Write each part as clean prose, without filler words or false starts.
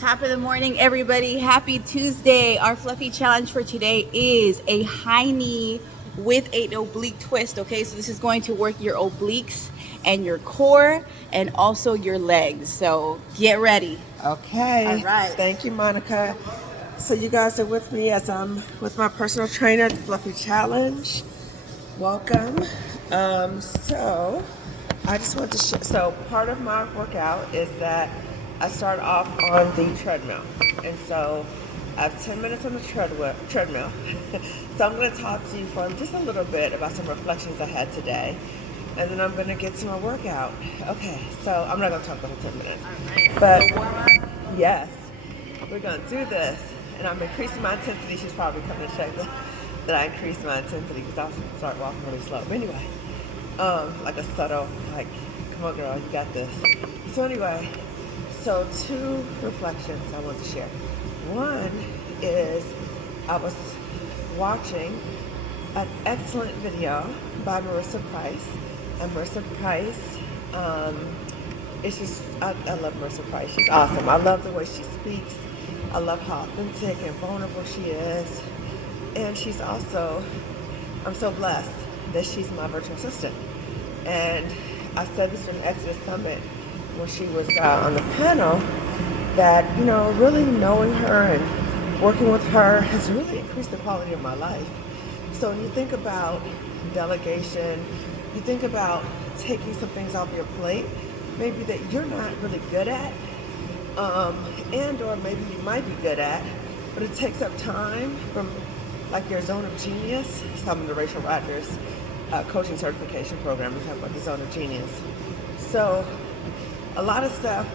Top of the morning, everybody. Happy Tuesday. Our fluffy challenge for today is a high knee with an oblique twist. Okay, so this is going to work your obliques and your core and also your legs. So get ready. All Okay, right. thank you, Monica. So you guys are with me as I'm with my personal trainer, the Fluffy Challenge. Welcome. So I just want to so part of my workout is that I start off on the treadmill, and so I have 10 minutes on the treadmill. So I'm going to talk to you for just a little bit about some reflections I had today, and then I'm going to get to my workout. Okay, so I'm not going to talk the whole 10 minutes, but yes, we're going to do this, and I'm increasing my intensity. She's probably coming to check that I increased my intensity because I'll start walking really slow. But anyway, like a subtle, like, come on, girl, you got this. So anyway, so two reflections I want to share. One is I was watching an excellent video by Marissa Price, and Marissa Price. It's just, I love Marissa Price. She's awesome. I love the way she speaks. I love how authentic and vulnerable she is. And she's also, I'm so blessed that she's my virtual assistant. And I said this during Exodus Summit when she was on the panel that, really knowing her and working with her has really increased the quality of my life. So when you think about delegation, you think about taking some things off your plate, maybe that you're not really good at, and or maybe you might be good at, but it takes up time from like your zone of genius. I'm in the Rachel Rogers coaching certification program. We talk about the zone of genius. So a lot of stuff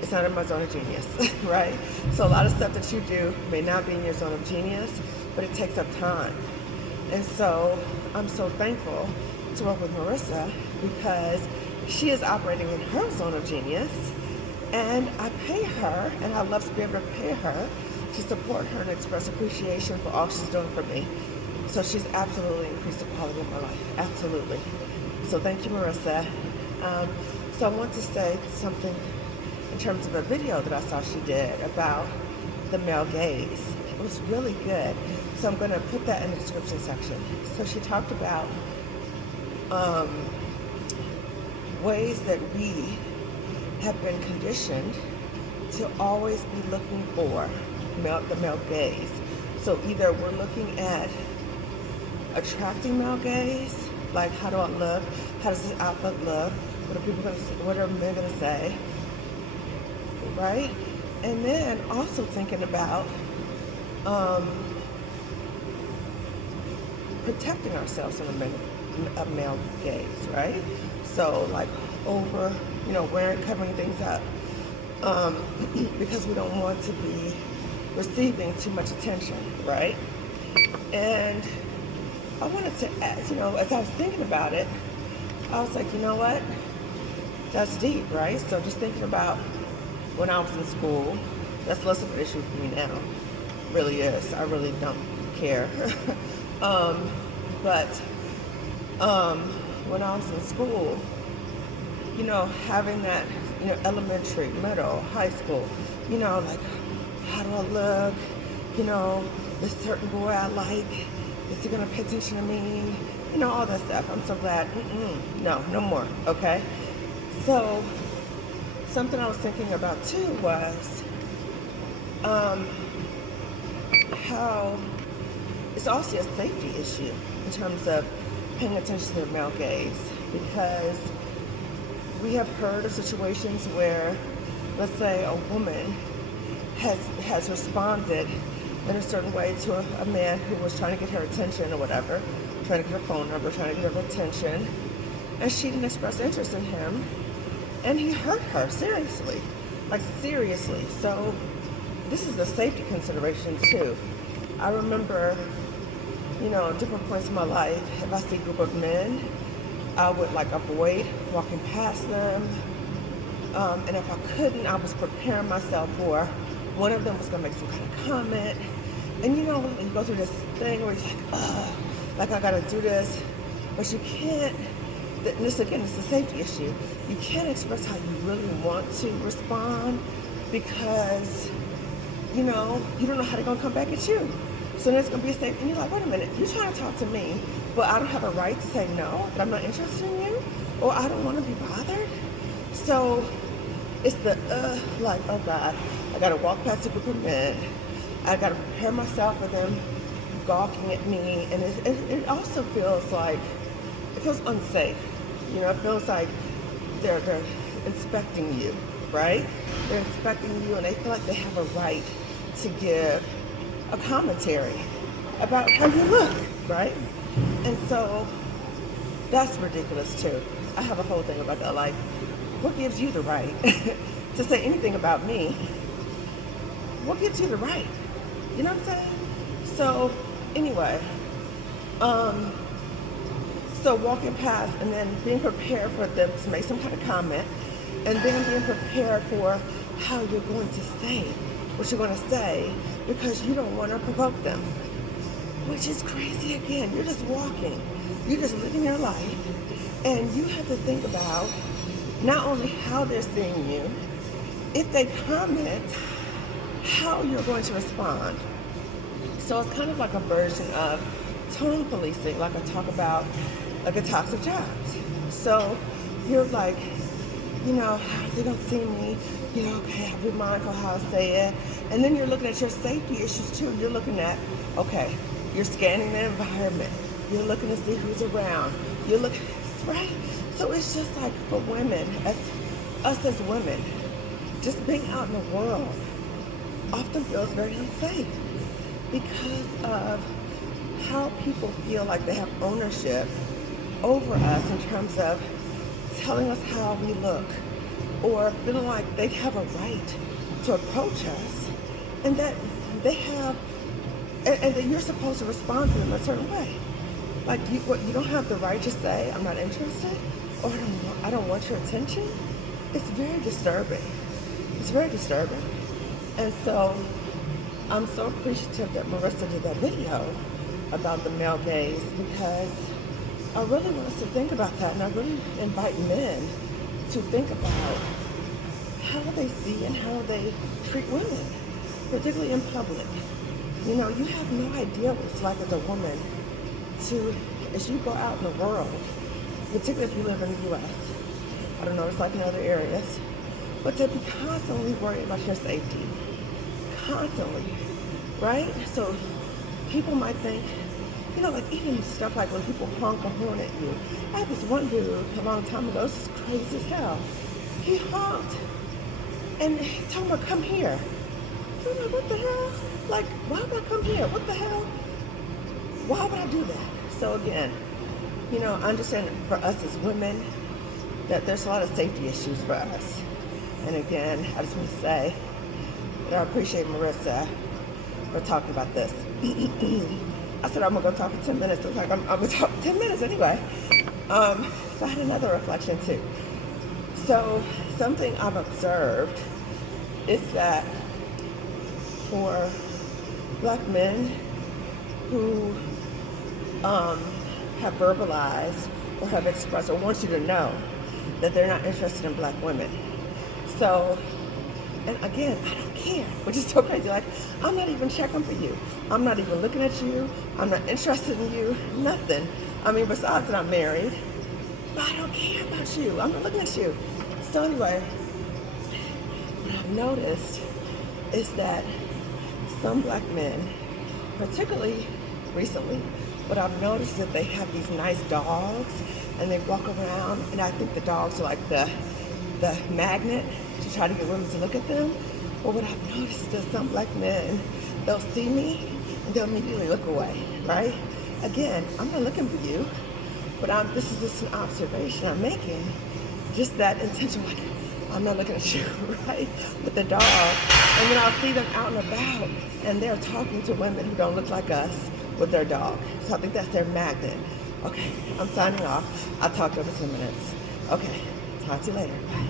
is not in my zone of genius, right? So a lot of stuff that you do may not be in your zone of genius, but it takes up time. And so I'm so thankful to work with Marissa because she is operating in her zone of genius, and I pay her, and I love to be able to pay her to support her and express appreciation for all she's doing for me. So she's absolutely increased the quality of my life, absolutely. So thank you, Marissa. So I want to say something in terms of a video that I saw she did about the male gaze. It was really good. So I'm going to put that in the description section. So she talked about ways that we have been conditioned to always be looking for the male gaze. So either we're looking at attracting male gaze, like how do I look? How does this outfit look? What are people going to say? What are men going to say? Right? And then also thinking about protecting ourselves from a male gaze, right? So like over, covering things up because we don't want to be receiving too much attention, right? And I wanted to ask, as I was thinking about it, I was like, you know what? That's deep, right? So just thinking about when I was in school, that's less of an issue for me now. Really is. I really don't care. But when I was in school, having that, elementary, middle, high school, like, how do I look? This certain boy I like, is he gonna pay attention to me? All that stuff. I'm so glad. No more, okay? So, something I was thinking about too was how it's also a safety issue in terms of paying attention to the male gaze, because we have heard of situations where, let's say, a woman has responded in a certain way to a man who was trying to get her attention or whatever, trying to get her phone number, trying to get her attention, and she didn't express interest in him, and he hurt her seriously, like seriously. So this is a safety consideration too. I remember, at different points in my life, if I see a group of men, I would like avoid walking past them. And if I couldn't, I was preparing myself for one of them was gonna make some kind of comment. And you go through this thing where you're like, ugh, like I gotta do this. But you can't, this again, it's a safety issue. You can't express how you really want to respond because, you know, you don't know how they're gonna come back at you. So there's gonna be a state, and you're like, wait a minute, you're trying to talk to me, but I don't have a right to say no, that I'm not interested in you, or I don't want to be bothered. So it's the like, oh God, I gotta walk past a group of men. I gotta prepare myself for them gawking at me, and it also feels like, it feels unsafe. You know, it feels like they're inspecting you, right? They're inspecting you, and they feel like they have a right to give a commentary about how you look, right? And so that's ridiculous too. I have a whole thing about that. Like, what gives you the right to say anything about me? What gives you the right? You know what I'm saying? So anyway, so walking past and then being prepared for them to make some kind of comment, and then being prepared for how you're going to say what you're going to say, because you don't want to provoke them, which is crazy. Again, you're just walking, you're just living your life, and you have to think about not only how they're seeing you, if they comment, how you're going to respond. So it's kind of like a version of tone policing, like I talk about, like a toxic jobs. So you're like, you know, how are they gonna see me? You know, okay, I'll be mindful how I say it. And then you're looking at your safety issues too. You're looking at, okay, you're scanning the environment. You're looking to see who's around. You're looking, right? So it's just like for women, us as women, just being out in the world often feels very unsafe because of how people feel like they have ownership over us in terms of telling us how we look, or feeling like they have a right to approach us, and that they have, and that you're supposed to respond to them a certain way. Like you don't have the right to say, I'm not interested, or I don't want your attention. It's very disturbing. It's very disturbing. And so I'm so appreciative that Marissa did that video about the male gaze, because I really want us to think about that, and I really invite men to think about how they see and how they treat women, particularly in public. You know, you have no idea what it's like as a woman to, as you go out in the world, particularly if you live in the U.S., I don't know what it's like in other areas, but to be constantly worried about your safety, constantly, right? So people might think, you know, like even stuff like when people honk a horn at you. I had this one dude a long time ago, this is crazy as hell. He honked and he told me, come here. I'm like, what the hell? Like, why would I come here? What the hell? Why would I do that? So again, you know, I understand for us as women that there's a lot of safety issues for us. And again, I just want to say that I appreciate Marissa for talking about this. I said I'm gonna go talk for 10 minutes. I was like, I'm gonna talk 10 minutes anyway. So I had another reflection too. So something I've observed is that for Black men who have verbalized or have expressed or want you to know that they're not interested in Black women. So, and again, I don't care, which is so crazy. Like, I'm not even checking for you. I'm not even looking at you. I'm not interested in you. Nothing. I mean, besides that I'm married, but I don't care about you. I'm not looking at you. So anyway, what I've noticed is that some Black men, particularly recently, what I've noticed is that they have these nice dogs and they walk around, and I think the dogs are like the magnet to try to get women to look at them. But what I've noticed is that some Black men, they'll see me and they'll immediately look away, right? Again, I'm not looking for you, but this is just an observation I'm making. Just that intention, like, I'm not looking at you, right? With the dog. And then I'll see them out and about, and they're talking to women who don't look like us with their dog. So I think that's their magnet. Okay, I'm signing off. I'll talk to you in 10 minutes. Okay, talk to you later. Bye.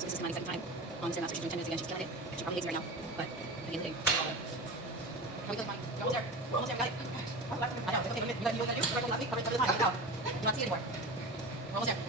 So this is Kimani's second time on Stairmaster. She's doing 10 minutes again. She's killing it. She probably hates me right now, but at the end of the day, how we feel, Kimani? You're almost there. We're almost there. We got it. I know. It's okay. You know what you gotta do? Last week, cover the time. Get it out. You don't see it anymore. We're almost there.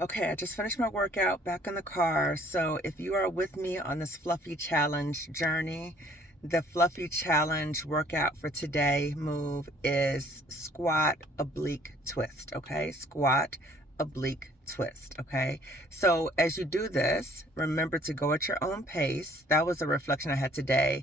Okay, I just finished my workout back in the car. So if you are with me on this Fluffy Challenge journey, the Fluffy Challenge workout for today move is squat, oblique, twist. Okay, squat, oblique, twist. Okay, so as you do this, remember to go at your own pace. That was a reflection I had today.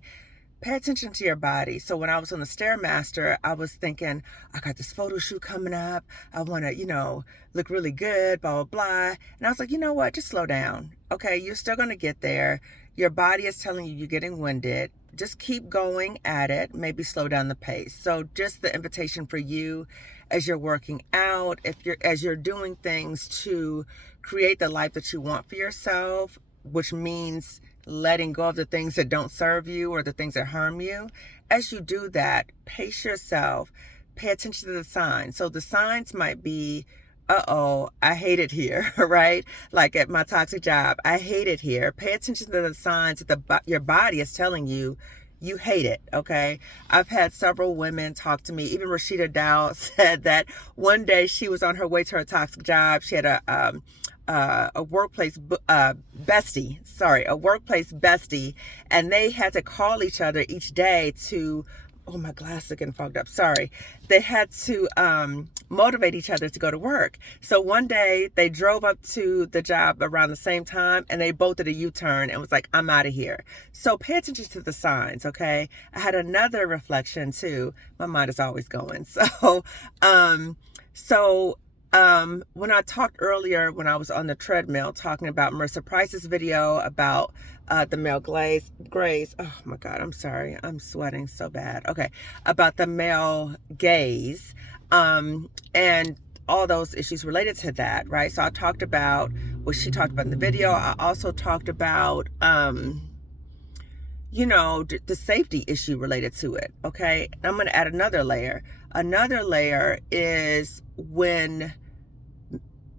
Pay attention to your body. So when I was on the Stairmaster, I was thinking, I got this photo shoot coming up. I want to, look really good, blah, blah, blah. And I was like, you know what? Just slow down. Okay, you're still going to get there. Your body is telling you you're getting winded. Just keep going at it. Maybe slow down the pace. So just the invitation for you as you're working out, as you're doing things to create the life that you want for yourself, which means letting go of the things that don't serve you or the things that harm you. As you do that, pace yourself, pay attention to the signs. So the signs might be, uh-oh, I hate it here, right? Like at my toxic job, I hate it here. Pay attention to the signs that your body is telling you you hate it, okay? I've had several women talk to me. Even Rashida Dow said that one day she was on her way to her toxic job. She had a workplace bestie, and they had to call each other each day to, oh, my glasses are getting fogged up, sorry. They had to motivate each other to go to work. So one day they drove up to the job around the same time, and they both did a U-turn and was like, I'm out of here. So pay attention to the signs, okay? I had another reflection too. My mind is always going. When I talked earlier, when I was on the treadmill talking about Marissa Price's video about the male gaze, oh my God, I'm sorry, I'm sweating so bad. Okay, about the male gaze, and all those issues related to that, right? So I talked about what she talked about in the video. I also talked about, the safety issue related to it, okay? And I'm going to add another layer. Another layer is when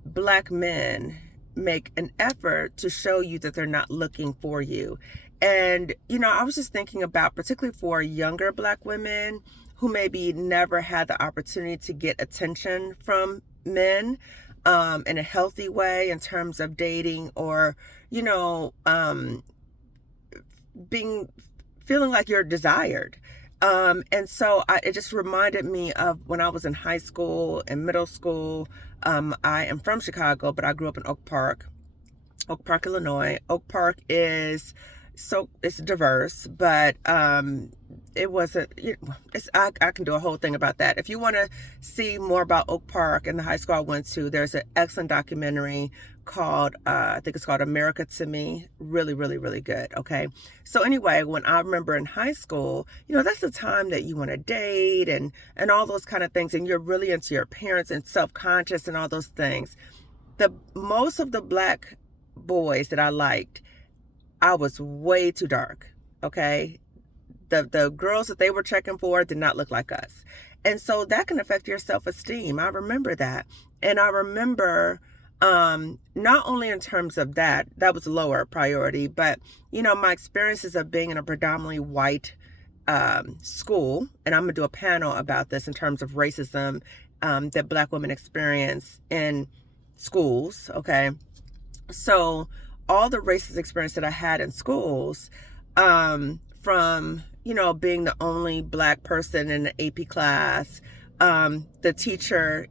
Black men make an effort to show you that they're not looking for you. And, I was just thinking about, particularly for younger Black women who maybe never had the opportunity to get attention from men in a healthy way in terms of dating or, feeling like you're desired. And so it just reminded me of when I was in high school and middle school. I am from Chicago, but I grew up in Oak Park, Illinois. Oak Park it's diverse, but it wasn't, I can do a whole thing about that. If you want to see more about Oak Park and the high school I went to, there's an excellent documentary called, I think it's called America to Me. Really, really, really good. Okay. So anyway, when I remember in high school, that's the time that you want to date and all those kind of things. And you're really into your parents and self-conscious and all those things. Most of the Black boys that I liked, I was way too dark. Okay. The girls that they were checking for did not look like us. And so that can affect your self-esteem. I remember that. And I remember, not only in terms of that was lower priority, but, my experiences of being in a predominantly white, school, and I'm gonna do a panel about this in terms of racism, that Black women experience in schools. Okay. So all the racist experience that I had in schools, from, being the only Black person in the AP class, the teacher,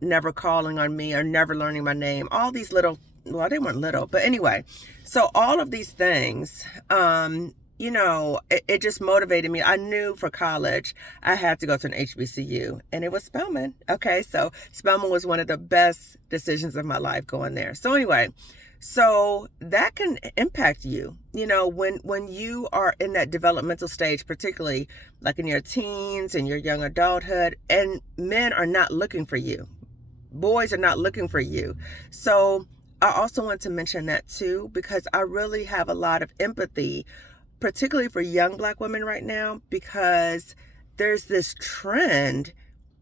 never calling on me or never learning my name, all these little, well, they weren't little, but anyway, so all of these things, it just motivated me. I knew for college I had to go to an HBCU, and it was Spelman. Okay, so Spelman was one of the best decisions of my life going there. So anyway, so that can impact you, when you are in that developmental stage, particularly like in your teens and your young adulthood, and men are not looking for you. Boys are not looking for you. So I also want to mention that too, because I really have a lot of empathy, particularly for young Black women right now, because there's this trend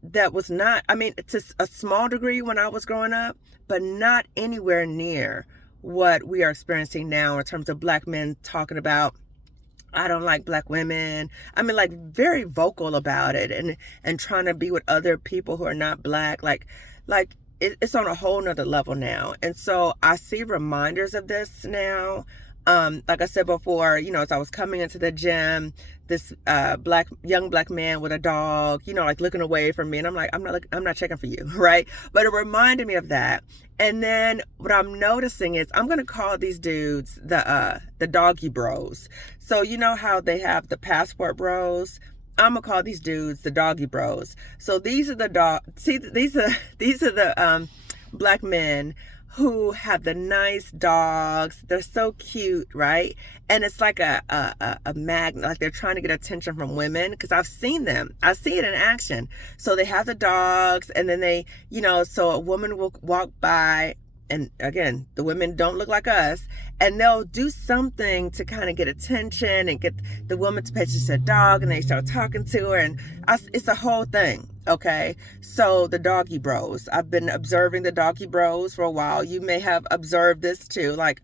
that was not, it's a small degree when I was growing up, but not anywhere near what we are experiencing now in terms of Black men talking about, I don't like Black women. Like very vocal about it and trying to be with other people who are not Black. Like it's on a whole nother level now. And so I see reminders of this now. Like I said before, you know, as I was coming into the gym, this young black man with a dog, you know, like looking away from me, and I'm like, I'm not checking for you, right? But it reminded me of that. And then what I'm noticing is I'm gonna call these dudes the doggy bros. So you know how they have the passport bros? I'm gonna call these dudes the doggy bros. So these are the these are the black men who have the nice dogs. They're so cute, right? And it's like a magnet, like they're trying to get attention from women, because I've seen them. I see it in action. So they have the dogs, and then they, you know, so a woman will walk by, and again, the women don't look like us, and they'll do something to kind of get attention and get the woman to pay attention to the dog, and they start talking to her, and it's a whole thing. Okay, so the doggy bros. I've been observing the doggy bros for a while. You may have observed this too. Like,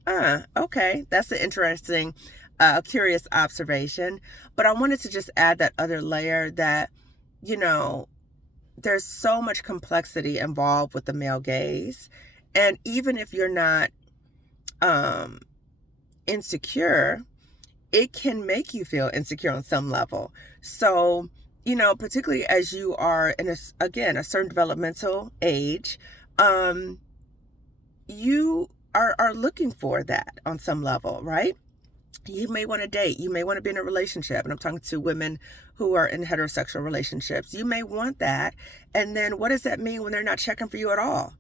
okay, that's an interesting, curious observation. But I wanted to just add that other layer that, you know, there's so much complexity involved with the male gaze. And even if you're not insecure, it can make you feel insecure on some level. So, you know, particularly as you are in a certain developmental age, you are looking for that on some level, right? You may want to date, you may want to be in a relationship, and I'm talking to women who are in heterosexual relationships. You may want that, and then what does that mean when they're not checking for you at all?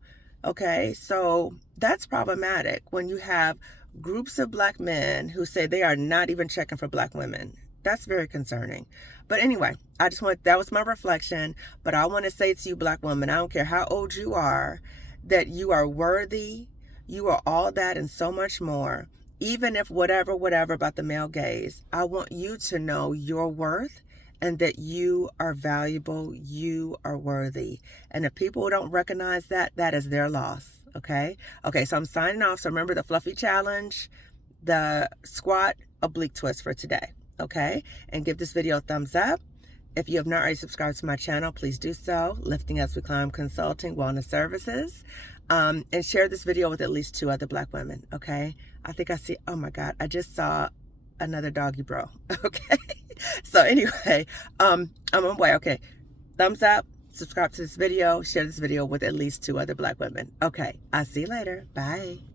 Okay, so that's problematic when you have groups of black men who say they are not even checking for black women. That's very concerning. But anyway, that was my reflection. But I want to say to you, black women, I don't care how old you are, that you are worthy. You are all that and so much more. Even if whatever about the male gaze, I want you to know your worth and that you are valuable, you are worthy. And if people don't recognize that, that is their loss, okay? Okay, so I'm signing off. So remember the fluffy challenge, the squat oblique twist for today, okay? And give this video a thumbs up. If you have not already subscribed to my channel, please do so. Lifting As We Climb Consulting Wellness Services. And share this video with at least 2 other black women, okay? I think I see, oh my God, I just saw another doggy bro, okay? So anyway, I'm on my way, okay? Thumbs up, subscribe to this video, share this video with at least 2 other black women. Okay, I'll see you later. Bye.